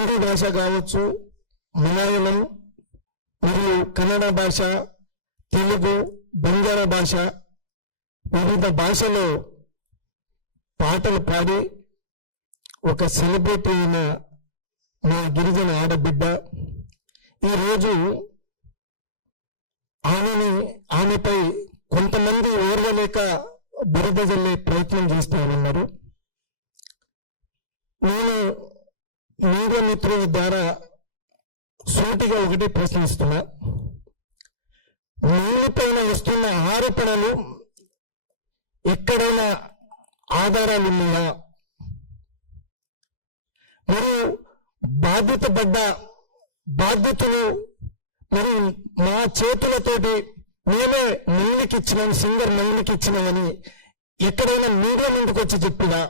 హిందీ భాష కావచ్చు, మలయాళం మరియు కన్నడ భాష, తెలుగు, బంజారా భాష, వివిధ భాషలో పాటలు పాడి ఒక సెలబ్రిటీ అయిన మా గిరిజన ఆడబిడ్డ ఈరోజు ఆమెపై కొంతమంది ఓర్వలేక బురద జల్లే ప్రయత్నం చేస్తామన్నారు. నేను మీడియా మిత్రుల ద్వారా సూటిగా ఒకటే ప్రశ్నిస్తున్నా, నీపైన వస్తున్న ఆరోపణలు ఎక్కడైనా ఆధారాలు ఉన్నాయా? మరియు బాధ్యతలు మరి మా చేతులతోటి మేమే మందికి ఇచ్చినాం, సింగర్ మందికి ఇచ్చినామని ఎక్కడైనా మీడియా ముందుకు వచ్చి చెప్పినా?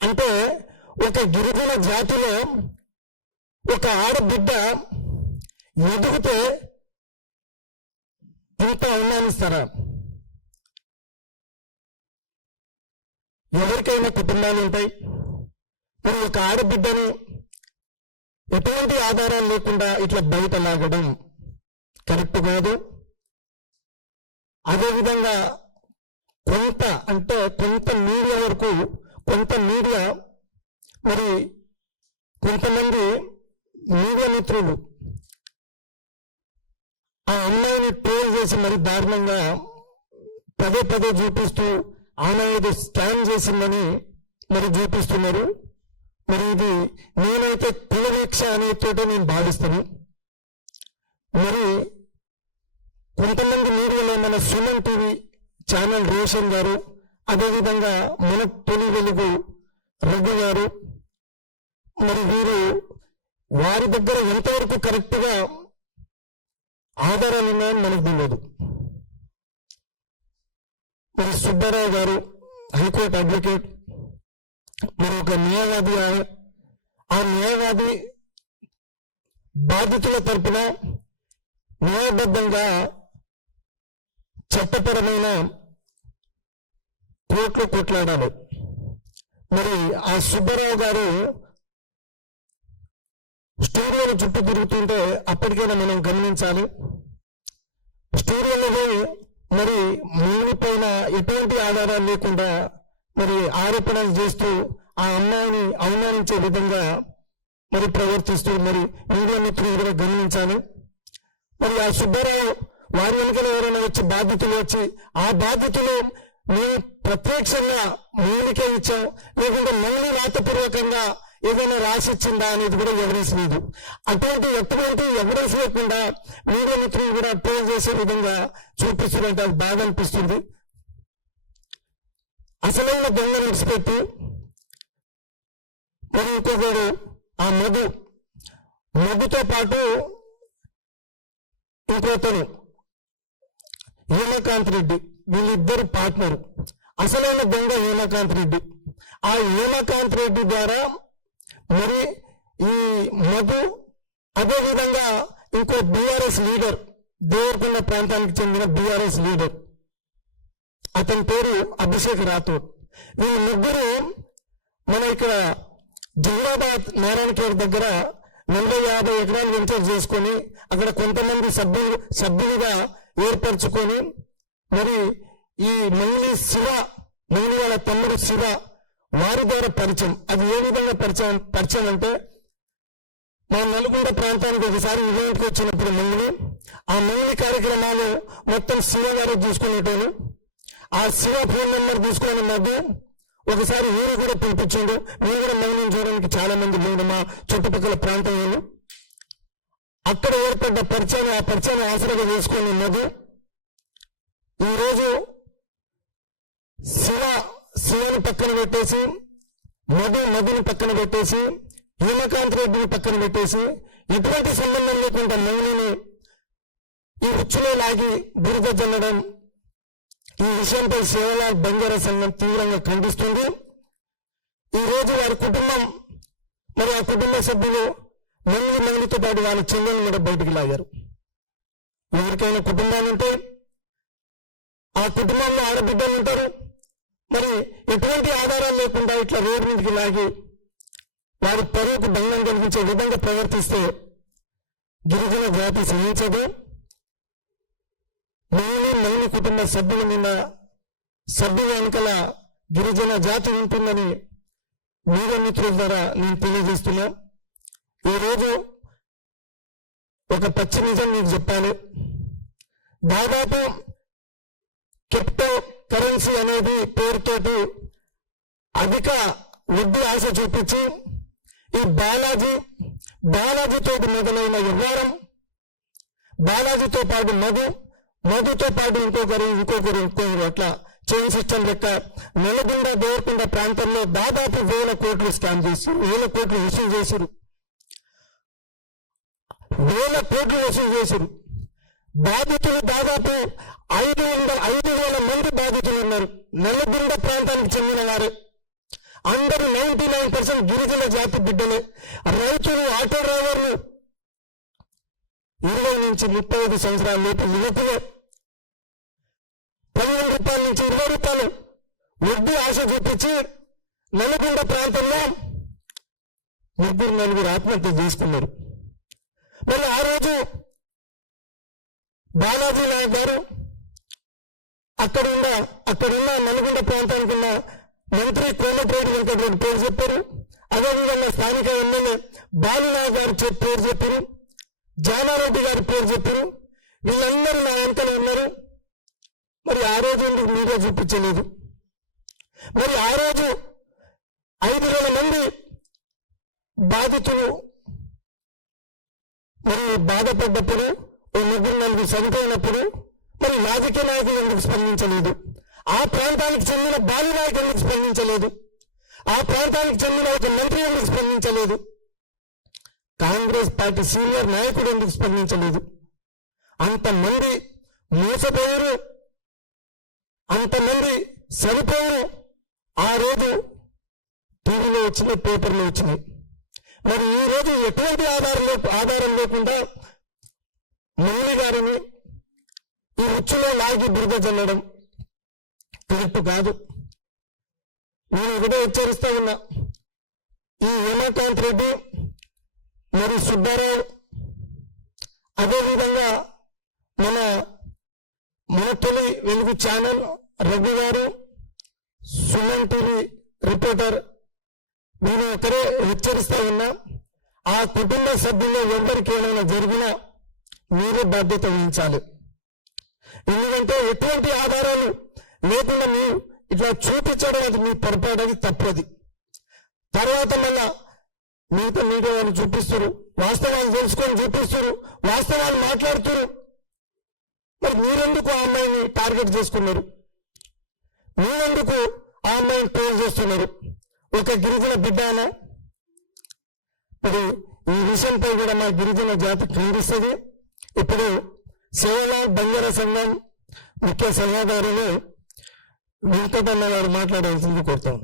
అంటే ఒక గిరిజన జాతిలో ఒక ఆడబిడ్డ ఎదుగుతే ఇంత అవమానిస్తారా? ఎవరికైనా కుటుంబాలు ఉంటాయి. మరి ఒక ఆడబిడ్డని ఎటువంటి ఆధారాలు లేకుండా ఇట్లా బయట లాగడం కరెక్ట్ కాదు. అదేవిధంగా కొంత మీడియా వరకు మరి కొంతమంది మీడియా మిత్రులు ఆ అమ్మాయిని ట్రోల్ చేసి మరి దారుణంగా పదే చూపిస్తూ ఆమె ఏదో స్కామ్ చేసిందని మరి చూపిస్తున్నారు. మరి ఇది నేనైతే కులవీక్ష అనేతోటే నేను భావిస్తాను. మరి కొంతమంది మీడియాలో మన సుమన్ టీవీ ఛానల్ రోషన్ గారు, అదేవిధంగా మన తొలి వెలుగు రఘు గారు, మరి వారి దగ్గర ఎంతవరకు కరెక్ట్గా ఆధారాలు ఉన్నాయని మనకు తెలియదు. మరి సుబ్బారావు గారు హైకోర్టు అడ్వకేట్, మరి ఒక న్యాయవాది, ఆ న్యాయవాది బాధితుల తరపున న్యాయబద్ధంగా చట్టపరమైన కోర్టులో కొట్లాడాలి. మరి ఆ సుబ్బారావు గారు స్టూడియోల చుట్టూ తిరుగుతుంటే అప్పటికైనా మనం గమనించాలి. స్టూడియోలో మరి మూడు పైన ఎటువంటి ఆధారాలు లేకుండా మరి ఆరోపణలు చేస్తూ ఆ అమ్మాయిని అవమానించే విధంగా మరి ప్రవర్తిస్తూ మరి మీడియా మిత్రులు కూడా గమనించాలి. మరి ఆ సుబ్బారావు వారి వెనుకలు ఎవరైనా వచ్చి బాధ్యతలు వచ్చి ఆ బాధ్యతలు మేము ప్రత్యక్షంగా మౌనికే ఇచ్చాం, లేకుంటే మౌని రాతపూర్వకంగా ఏదైనా రాసిచ్చిందా అనేది కూడా ఎవిడెన్స్ లేదు. ఎటువంటి ఎవిడెన్స్ లేకుండా మీడియా మిత్రులు కూడా ట్రోల్ చేసే విధంగా చూపిస్తుందంటే అది బాగా అనిపిస్తుంది. అసలైన దొంగ విడిచిపెట్టి మరి ఇంకొకడు ఆ మధుతో పాటు ఇంకోతను హేమకాంత్ రెడ్డి, వీళ్ళిద్దరు పార్ట్నర్. అసలైన దొంగ హేమకాంత్ రెడ్డి. ఆ హేమకాంత్ రెడ్డి ద్వారా మరి ఈ మధు, అదేవిధంగా ఇంకో బీఆర్ఎస్ లీడర్, దేవరకొండ ప్రాంతానికి చెందిన బీఆర్ఎస్ లీడర్, అతని పేరు అభిషేక్ రాథోడ్. వీళ్ళు ముగ్గురు మన ఇక్కడ జహీరాబాద్ నారాయణఖేడ్ దగ్గర 40-50 ఎకరాలు వెంచర్ చేసుకొని అక్కడ కొంతమంది సభ్యులుగా ఏర్పరచుకొని మరి ఈ మంగ్లీ వాళ్ళ తమ్ముడు శివ వారి ద్వారా పరిచయం. అది ఏ విధంగా పరిచయం అంటే, మా నల్గొండ ప్రాంతానికి ఒకసారి ఈవెంట్కి వచ్చినప్పుడు ఆ మంగ్లీ కార్యక్రమాలు మొత్తం శివ గారు చూసుకునేటోను. ఆ శివ ఫోన్ నెంబర్ తీసుకొని మధ్య ఒకసారి ఊరు కూడా పిలిపించాడు. మీరు కూడా మంగ్లీని చూడడానికి చాలా మంది లేడు మా చుట్టుపక్కల ప్రాంతంలో. అక్కడ ఏర్పడ్డ ఆ పరిచయాన్ని ఆసరగా చేసుకుని మధు ఈరోజు శివని పక్కన పెట్టేసి, మధుని పక్కన పెట్టేసి, హేమకాంత్ రెడ్డిని పక్కన పెట్టేసి, ఎటువంటి సంబంధం లేకుండా మంగ్లీని ఈ ఉచ్చులో లాగి బురద జల్లడం, ఈ విషయంపై సేవలాల్ బంజారా సంఘం తీవ్రంగా ఖండిస్తుంది. ఈరోజు వారి కుటుంబం మరి ఆ కుటుంబ సభ్యులు మంగ్లీతో పాటు వాళ్ళ చెల్లెలను కూడా బయటికి లాగారు. ఎవరికైనా కుటుంబాలు ఉంటే ఆ కుటుంబంలో ఆడబిడ్డలు ఉంటారు. మరి ఎటువంటి ఆధారాలు లేకుండా ఇట్లా రోడ్డు మీదకి లాగి వారి పరువుకు భంగం కలిగించే విధంగా ప్రవర్తిస్తే గిరిజన జాతి సహించదు. మౌని కుటుంబ సభ్యుల మీద సభ్యుల వెనుకల గిరిజన జాతి ఉంటుందని మీడియా మిత్రుల ద్వారా నేను తెలియజేస్తున్నా. ఈరోజు ఒక పచ్చి నిజం మీకు చెప్పాలి. దాదాపు క్రిప్టో కరెన్సీ అనేది పేరుతోటి అధిక వడ్డీ ఆశ చూపించి ఈ బాలాజీతో మొదలైన వ్యవహారం, బాలాజీతో పాటు మధుతో పాటు ఇంకొకరు అట్లా చైన్ సిస్టమ్ లెక్క నల్గొండ దేవరకొండ ప్రాంతంలో దాదాపు 1000 కోట్లు స్కామ్ చేసి 1000 కోట్లు వసూలు చేశారు. 1000 కోట్లు వసూలు చేశారు. బాధితులు దాదాపు 5,000 మంది బాధితులు ఉన్నారు. నల్గొండ ప్రాంతానికి చెందిన వారే. అందరూ 99% గిరిజన జాతి బిడ్డలే. రైతులు, ఆటో డ్రైవర్లు, 20 నుంచి 35 సంవత్సరాల లోపు యువకులే. 15 రూపాయల నుంచి 20 రూపాయలు వడ్డీ ఆశ చూపించి నల్గొండ ప్రాంతంలో 3-4 ఆత్మహత్య చేసుకున్నారు. మళ్ళీ ఆ రోజు బాలాజీ నాయక్ గారు అక్కడున్న నల్గొండ ప్రాంతానికి ఉన్న మంత్రి కోమటిరెడ్డి వెంకటరెడ్డి పేరు చెప్పారు. అదేవిధంగా స్థానిక ఎమ్మెల్యే బాలునాయక్ గారి పేరు చెప్పారు. జానారెడ్డి గారి పేరు చెప్పారు. వీళ్ళందరూ నా వెంటనే ఉన్నారు. మరి ఆ రోజు ఎందుకు మీడియా చూపించలేదు? మరి ఆ రోజు 5,000 మంది బాధితులు మరి బాధపడ్డప్పుడు, 3-4 చనిపోయినప్పుడు మరి రాజకీయ నాయకులు ఎందుకు స్పందించలేదు? ఆ ప్రాంతానికి చెందిన బాలునాయక్ ఎందుకు స్పందించలేదు? ఆ ప్రాంతానికి చెందిన ఒక మంత్రి ఎందుకు స్పందించలేదు? కాంగ్రెస్ పార్టీ సీనియర్ నాయకుడు ఎందుకు స్పందించలేదు? అంతమంది మోసపోయారు, అంతమంది సరిపోయారు. ఆ రోజు టీవీలో వచ్చినాయి, పేపర్లో వచ్చినాయి. మరి ఈ రోజు ఎటువంటి ఆధారం లేకుండా మురళి గారిని ఈ ఉచ్చులో లాగి బురద చల్లడం కరెక్ట్ కాదు. నేను ఒకటే హెచ్చరిస్తా ఉన్నా, ఈ హేమకాంత్ రెడ్డి మరి సుబ్బారావు, అదేవిధంగా మన తొలి వెలుగు ఛానల్ రఘు గారు, సుమన్ టీవీ రిపోర్టర్, నేను ఒకరే హెచ్చరిస్తా ఉన్నా, ఆ కుటుంబ సభ్యుల్లో ఎవరికి ఏమైనా జరిగినా మీరే బాధ్యత వహించాలి. ఎందుకంటే ఎటువంటి ఆధారాలు లేకుండా మీరు ఇట్లా చూపించడం అది మీ పొరపాటు, అది తప్పది. తర్వాత మళ్ళా మిగతా మీడియా వాళ్ళు చూపిస్తారు, వాస్తవాలు తెలుసుకొని చూపిస్తారు, వాస్తవాలు మాట్లాడుతున్నారు. మరి మీరెందుకు ఆ అమ్మాయిని టార్గెట్ చేసుకున్నారు? మీరెందుకు ఆ అమ్మాయిని ట్రోల్ చేస్తున్నారు? ఒక గిరిజన బిడ్డ అనా? ఇప్పుడు ఈ విషయంపై కూడా మా గిరిజన జాతి ఖండిస్తుంది. ఇప్పుడు సేవలాల్ బంజారా సంఘం ముఖ్య సలహాదారులు వెంకటన్న గారు మాట్లాడాల్సింది కోరుతాం.